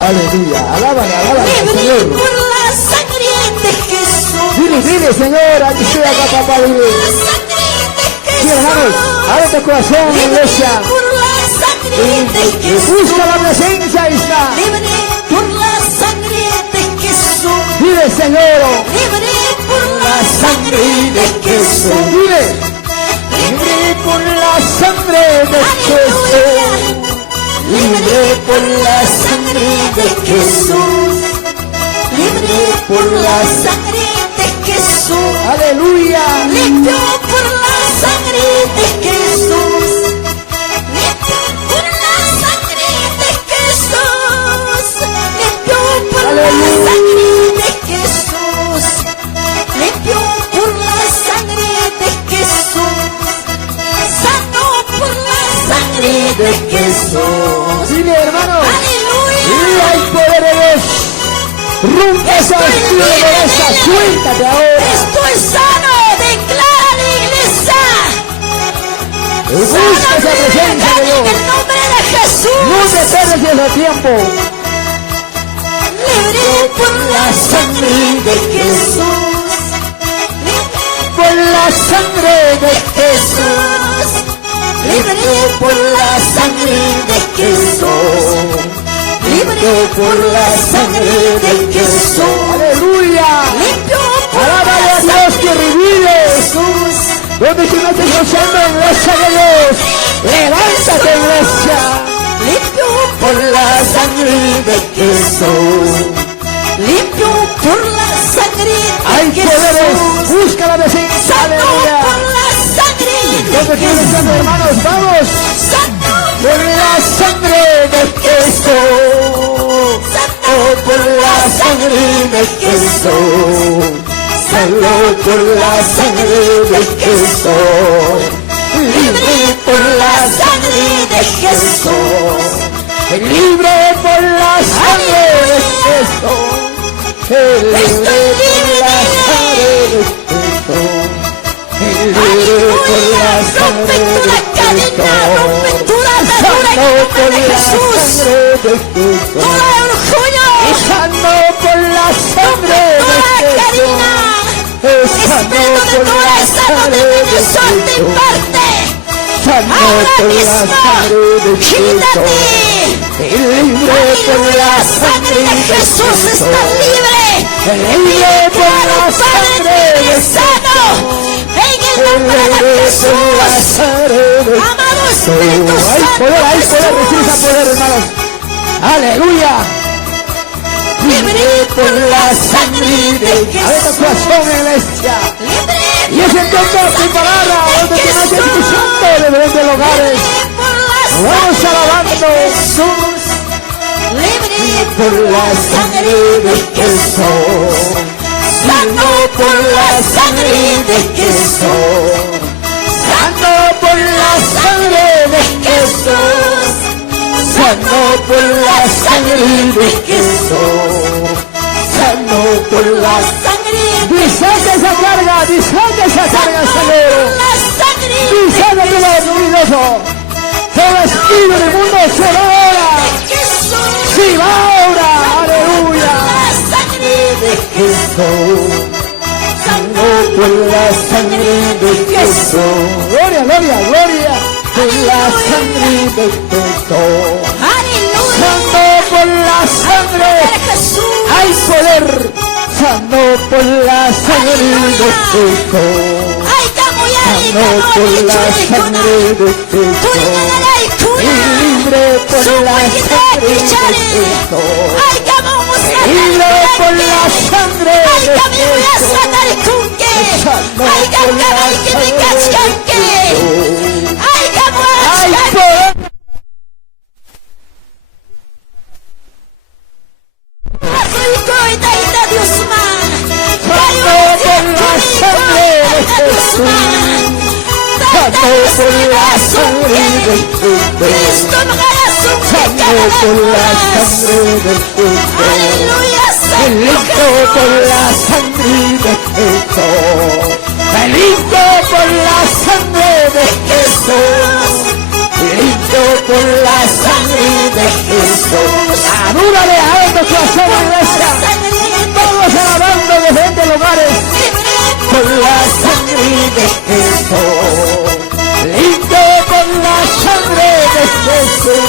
Aleluya, alábale, alábale, Señor. Por la sangre de Jesús. Dile, dile, Señor, aquí estoy acá, papá, dile. Sí, hermanos, abre tu corazón, iglesia. Por la sangre de Jesús. Busca la presencia, ahí está. Libre por la sangre de Jesús. Dile, Señor. Libre por la sangre de Jesús. Dile. Libre por la sangre de Jesús. Libre por la sangre de Jesús. Libre por la sangre de Jesús. Aleluya. Limpio por la sangre de Jesús. Limpio por la sangre de Jesús. Limpio por la sangre de Jesús. Limpio por la sangre de Jesús. Sano por la sangre de Jesús. Dile, hermano. Aleluya. Y hay poder de Dios. Rompe esa poderosa, suéltate ahora. Estoy sano, declara la iglesia. Busca esa presencia de Dios. En el nombre de Jesús. No te pierdas ese tiempo. Libre por la sangre de Jesús. Por la sangre de Jesús. Libre por la sangre de Jesús. Libre por la sangre de Jesús. Aleluya. Limpio por Alábale la a Dios sangre que de revive. Jesús. Donde tú no estés escuchando, iglesia de Dios, levántate, iglesia. Limpio por la sangre de Jesús. Limpio por la sangre Hay de poderes, Jesús. busca la presencia, Sano aleluya. por la sangre Donde de tú estés, Jesús. hermanos, vamos. Sano Por la sangre de Jesús. Oh, por la sangre de Jesús. Solo por la sangre de Jesús. Libre por la sangre de Jesús. Libre por la sangre de Jesús. Libre por la sangre de Jesús. Libre por la Rompe sangre toda de cadena, rompe Jesús. toda atadura en el Sano por nombre de la Jesús. sangre de Jesús. Todo orgullo, Sano por la sangre toda de cadena. Jesús. Espíritu de toda esa condenación te parte. Sano Ahora por la mismo, sangre de quítate. Libre por la La sangre de Jesús está libre. Libre por la sangre de sano. En el nombre de Jesús. Amado Espíritu Hay Santo. poder, recibe ese poder, hermanos. Aleluya. Libre por la sangre de Abre tu Jesús. corazón, iglesia. Libre Y es entonces tu palabra, donde tú no estés escuchando de diferentes lugares. por la Vamos sangre alabando. de Jesús. Libre Por la sangre de Jesús. Sano por la sangre de Jesús. Sano por la sangre de Jesús. Sano por la sangre de Jesús. Sano por la Sangre de Deshaga esa carga, deshaga esa carga, Señor. la sangre Deshaga todo lo luminoso. Todo espíritu del mundo se va ahora. de Jesús. Se va ahora. Aleluya. La sangre de Jesús. Sano por la sangre de Jesús. Gloria, gloria, gloria. Por la sangre de Jesús. Aleluya. Sano por la sangre. De Jesús. Hay poder. Sano por la sangre de Jesús. Ay, camoya, Sano por la sangre de Jesús. Libre por la sangre de Jesús. Libre por la sangre de Jesús. Sano por la sangre de Jesús. Hay poder. Por la sangre de Jesús. Santo por la sangre de Jesús. Limpio por la sangre de Jesús. Limpio por la sangre de Jesús. Limpio por la sangre de Jesús. Jesús. Adúrale a alto corazón, iglesia. Todos alabando de diferentes lugares. Por la sangre de Jesús. Limpio por la sangre de Jesús.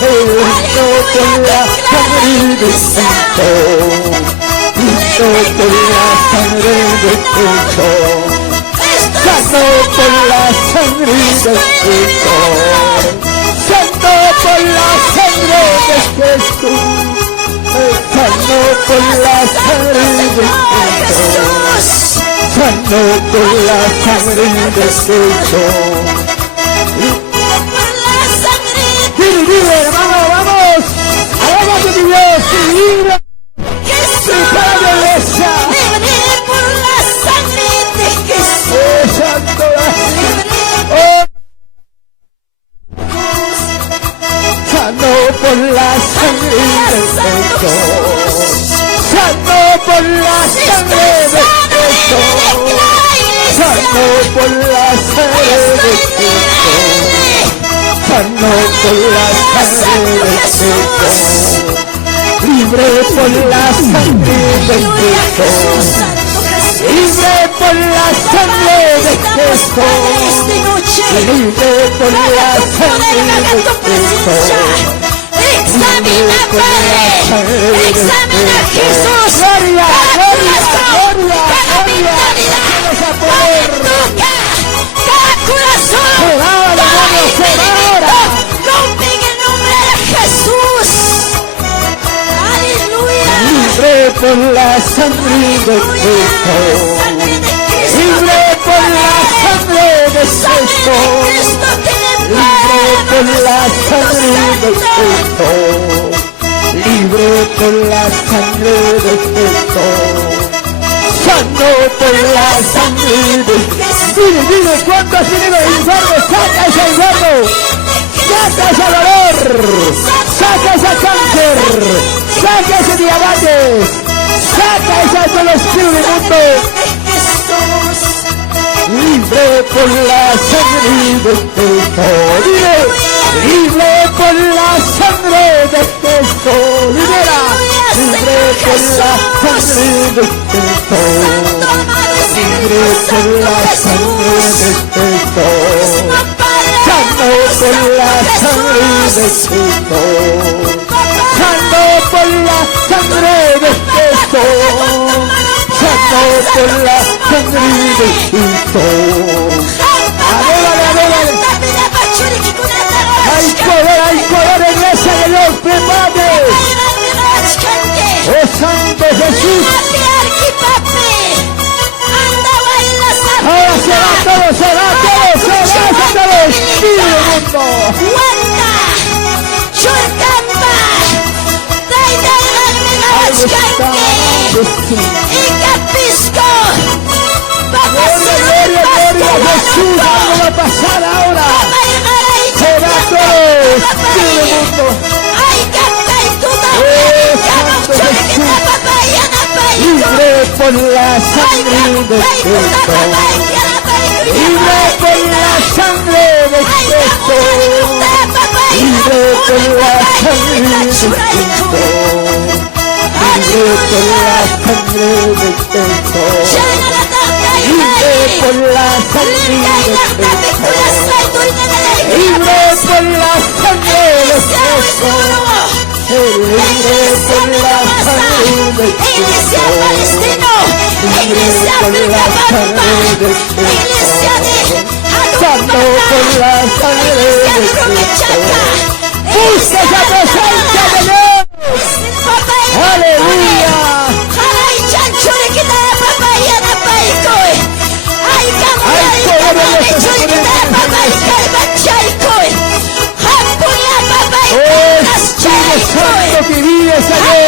Limpio por la sangre de Santo. Limpio por la sangre de Jesús. Santo por la sangre de Jesús. Santo por la sangre de Jesús. Santo por la sangre de Jesús. Santo por la sangre de Jesús. Dile, hermano, vamos. Alabate mi Dios, libre. Para la iglesia. Por la sangre de Jesús. Oh, santo. Oh, santo por la sangre de Jesús. Santo por la sangre de Jesús. Santo por la sangre de Jesús. Santo por la sangre de Jesús. Libre por la sangre de Jesús. Libre por la sangre de Jesús. Libre por la sangre de Jesús. Examina, Padre, examina a Jesús. Gloria, gloria, gloria, cada gloria. mentalidad, Vamos a cada poder. boca, cada corazón, Será, todo demonio, será ahora. impedimento, rompe en el nombre de Jesús. Aleluya. Libre por la sangre de Jesús. Libre por la sangre de Jesús. Libre por la sangre de Jesús. Libre por la sangre de Jesús. Sano por la sangre de Jesús. Dile, ¿cuánto has tenido el infierno? Saca ese infierno. Saca ese dolor. Saca ese cáncer. Saca ese diabetes. Saca ese todo espíritu inmundo. Libre por la sangre de Jesús. Dile, libre por la sangre de Jesús. Libera. Libre por la sangre de Jesús. Libre por la sangre de Jesús. Santo por la sangre de Jesús. Santo por la sangre de Jesús. Santo por la sangre de Jesús. Adórale, adórale. Hay poder en esa de Dios, prepárate. Oh Santo Jesús. Ahora será todo, será todo, será todo. Espíritu mundo. Gloria, Jesús, algo va a pasar ahora. Será todo, Espíritu mundo. Libre por la sangre de Jesús. Libre por la sangre de Jesús. Libre por la sangre de Jesús. Libre por la sangre de Jesús. Libre por la sangre de Jesús. Libre por la sangre de Jesús. Libre por la sangre de Iglesia Palestino, Iglesia África Pampa, Iglesia de Santo por la sangre de Jesús. Busca esa presencia de Dios. Aleluya. Oh, Espíritu Santo que vives allá.